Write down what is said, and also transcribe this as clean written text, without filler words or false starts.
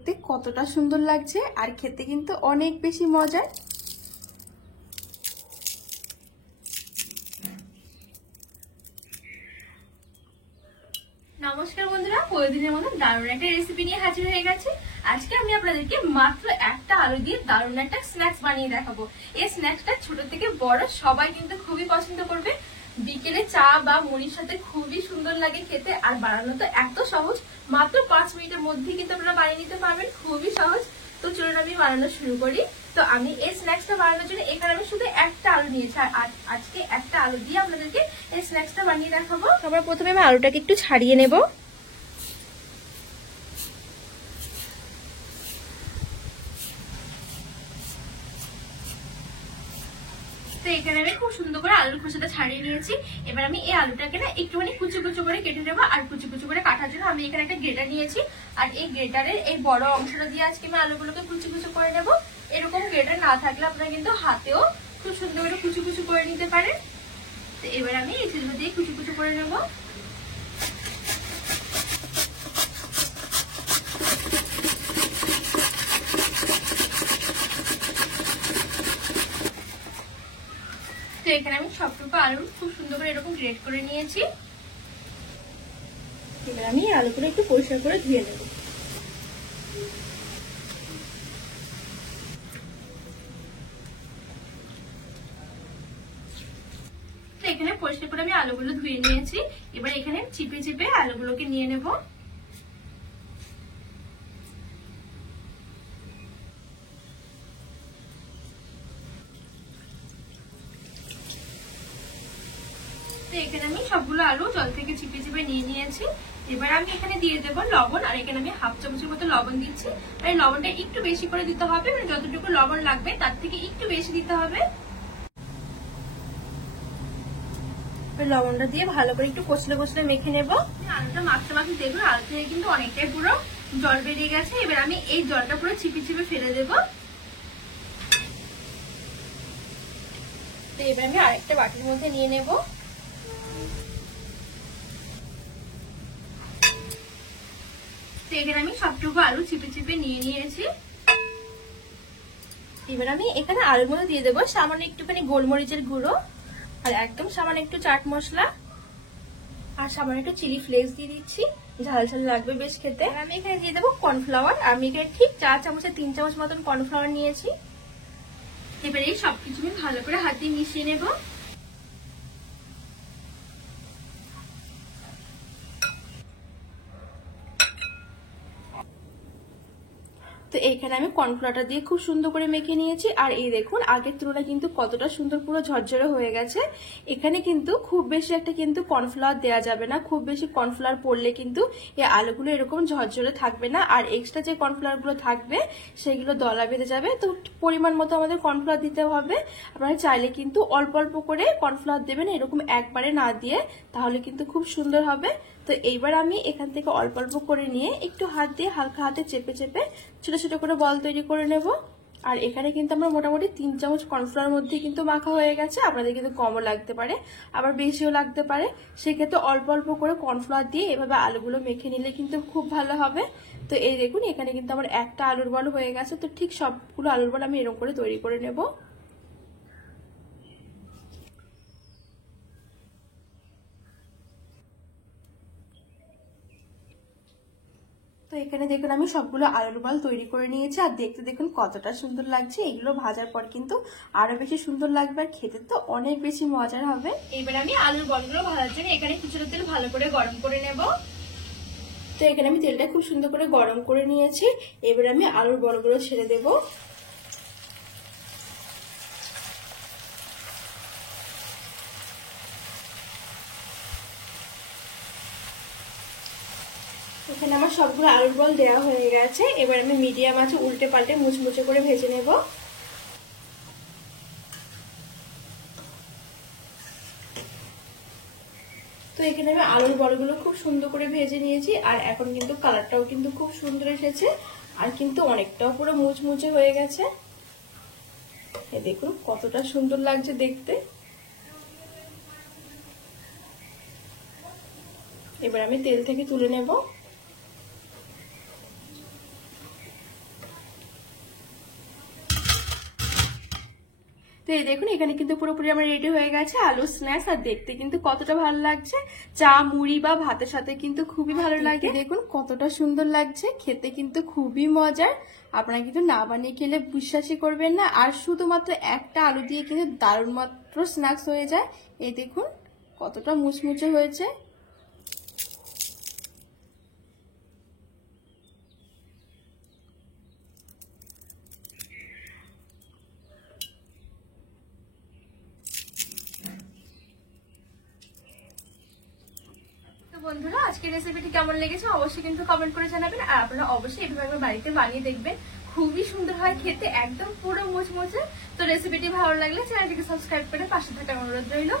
দেখতে কতটা সুন্দর লাগছে আর খেতে কিন্তু অনেক বেশি মজার। নমস্কার বন্ধুরা, প্রতিদিনের মতো দারুণ একটা রেসিপি নিয়ে হাজির হয়ে গেছে। আজকে আমি আপনাদেরকে মাত্র একটা আলু দিয়ে দারুণ একটা স্ন্যাক্স বানিয়ে দেখাবো। এই স্ন্যাক্সটা ছোট থেকে বড় সবাই কিন্তু খুবই পছন্দ করবে। বিকেলে চা বা মুড়ির সাথে খুবই সুন্দর লাগে খেতে, আর বানানো তো এত সহজ, মাত্র 5 মিনিটের মধ্যেই কিন্তু আপনারা বানিয়ে নিতে পারবেন, খুবই সহজ। তো চলুন আমি বানানো শুরু করি। তো আমি এই স্ন্যাক্সটা বানানোর জন্য এখানে আমি শুধু একটা আলু নিয়েছি, আর আজকে একটা আলু দিয়ে আপনাদেরকে এই স্ন্যাক্সটা বানিয়ে দেখাবো। সবার প্রথমে আমি আলুটাকে একটু ছাড়িয়ে নেব। তো এখানে আমি খুব সুন্দর করে আলুর খোসাটা ছাড়িয়ে নিয়েছি। এবার আমি এই আলুটাকে না একটুখানি কুচু কুচু করে কেটে নেবো, আর কুচু কুচু করে কাটার জন্য আমি এখানে একটা গ্রেটার নিয়েছি, আর এই গ্রেটারের এই বড় অংশটা দিয়ে আজকে আমি আলুগুলোকে কুচু কুচু করে নেবো। এরকম গ্রেটার না থাকলে আপনারা কিন্তু হাতেও খুব সুন্দর করে কুচু কুচু করে নিতে পারেন। তো এবার আমি এই চিজগুলো দিয়ে কুচু কুচু করে নেবো। তো এখানে আমি সবটুকু আলু খুব সুন্দর করে এরকম গ্রেট করে নিয়েছি। এবার আমি আলুগুলো একটু পরিষ্কার করে ধুয়ে নেব। এখানে পরিষ্কার করে আমি আলুগুলো ধুয়ে নিয়েছি। এবার এখানে চিপে চিপে আলুগুলোকে নিয়ে নেব। তো এখানে আমি সবগুলো আলু জল থেকে চিপে চিপে নিয়ে নিয়েছি। এবার আমি এখানে দিয়ে দেব লবণ, আর এখানে আমি হাফ চামচের মতো লবণ দিচ্ছি। আর এই লবণটা একটু বেশি করে দিতে হবে, মানে যতটুকু লবণ লাগবে তার থেকে একটু বেশি দিতে হবে। লবণটা দিয়ে ভালো করে একটু কষলে কষলে মেখে নেব। আলুটা মাখতে মাখতে দেখুন আলু থেকে কিন্তু অনেকটাই পুরো জল বেরিয়ে গেছে। এবার আমি এই জলটা পুরো চিপে চিপে ফেলে দেব। তো এবার আমি আরেকটা বাটির মধ্যে নিয়ে নেব। তো এখানে আমি সবটুকু আলু চিপে চিপে নিয়ে নিয়েছি। এবার আমি এখানে আলুর মধ্যে দিয়ে দেবো সামান্য একটুখানি গোলমরিচের গুঁড়ো, আর একদম সামান্য একটু চাট মশলা, আর সামান্য একটু চিলি ফ্লেক্স দিয়ে দিচ্ছি, ঝাল ঝাল লাগবে বেশ খেতে। আমি এখানে দিয়ে দেবো কর্নফ্লাওয়ার। আমি এখানে ঠিক 4 চামচের 3 চামচ মতন কর্নফ্লাওয়ার নিয়েছি। এবার এই সবকিছু আমি ভালো করে হাত দিয়ে মিশিয়ে নেব। তো এইখানে আমি কর্নফ্লাওয়ারটা দিয়ে খুব সুন্দর করে মেখে নিয়েছি, আর এই দেখুন আগের তুলনায় কিন্তু কতটা সুন্দর পুরো ঝরঝরে হয়ে গেছে। এখানে কিন্তু খুব বেশি একটা কিন্তু কর্নফ্লাওয়ার দেওয়া যাবে না, খুব বেশি কর্নফ্লাওয়ার পড়লে কিন্তু এই আলুগুলো এরকম ঝরঝরে থাকবে না, আর এক্সট্রা যে কর্নফ্লাওয়ারগুলো থাকবে সেগুলো দলা বেঁধে যাবে। তো পরিমাণ মতো আমাদের কর্নফ্লাওয়ার দিতে হবে। আপনারা চাইলে কিন্তু অল্প অল্প করে কর্নফ্লাওয়ার দেবেন, এরকম একবারে না দিয়ে, তাহলে কিন্তু খুব সুন্দর হবে। তো এইবার আমি এখান থেকে অল্প অল্প করে নিয়ে একটু হাত দিয়ে হালকা হাতে চেপে চেপে ছোট ছোট করে বল তৈরি করে নেব। আর এখানে কিন্তু আমরা মোটামুটি 3 চামচ কর্নফ্লাওয়ার মধ্যে কিন্তু মাখা হয়ে গেছে। আপনাদের কিন্তু কমও লাগতে পারে, আবার বেশিও লাগতে পারে। সেক্ষেত্রে অল্প অল্প করে কর্নফ্লাওয়ার দিয়ে এভাবে আলুগুলো মেখে নিলে কিন্তু খুব ভালো হবে। তো এই দেখুন এখানে কিন্তু আমার একটা আলুর বল হয়ে গেছে। তো ঠিক সবগুলো আলুর বল আমি এরকম করে তৈরি করে নেব। তো এখানে দেখুন আমি সবগুলো আলুর বল তৈরি করে নিয়েছি, আর দেখতে দেখুন কতটা সুন্দর লাগছে। এগুলো ভাজার পর কিন্তু আরো বেশি সুন্দর লাগবে, আর খেতে তো অনেক বেশি মজার হবে। এবার আমি আলুর বলগুলো ভাজার জন্য এখানে কিছুটা তেল ভালো করে গরম করে নেব। তো এখানে আমি তেলটা খুব সুন্দর করে গরম করে নিয়েছি। এবার আমি আলুর বলগুলো ছেড়ে দেব। এখানে আমার সবগুলো আলুর বল দেওয়া হয়ে গেছে। এবার আমি মিডিয়াম আঁচে উল্টে পাল্টে মুচমুচে করে ভেজে নেব। তো এখানে আমি আলুর বলগুলো খুব সুন্দর করে ভেজে নিয়েছি, আর এখন কিন্তু কালারটাও কিন্তু খুব সুন্দর এসেছে, আর কিন্তু অনেকটাও পুরো মুচমুচে হয়ে গেছে। দেখুন কতটা সুন্দর লাগছে দেখতে। এবার আমি তেল থেকে তুলে নেব। তো এই দেখুন এখানে কিন্তু পুরোপুরি আমার রেডি হয়ে গেছে আলু স্ন্যাক্স। আর দেখতে কিন্তু কতটা ভালো লাগছে, চা মুড়ি বা ভাতের সাথে কিন্তু খুবই ভালো লাগে। দেখুন কতটা সুন্দর লাগছে, খেতে কিন্তু খুবই মজার। আপনারা কিন্তু না বানিয়ে খেলে বিশ্বাসই করবেন না। আর শুধুমাত্র একটা আলু দিয়ে কিন্তু দারুণ মাত্র স্ন্যাক্স হয়ে যায়। এই দেখুন কতটা মুচমুচে হয়েছে। বন্ধুরা আজকের রেসিপিটি কেমন লেগেছে অবশ্যই কিন্তু কমেন্ট করে জানাবেন। আর আপনারা অবশ্যই এভাবে বাড়িতে বানিয়ে দেখবেন, খুবই সুন্দর হয় খেতে, একদম পুরো মুচমুচে। তো রেসিপিটি ভালো লাগলে চ্যানেলটিকে সাবস্ক্রাইব করে পাশে থাকার অনুরোধ রইল।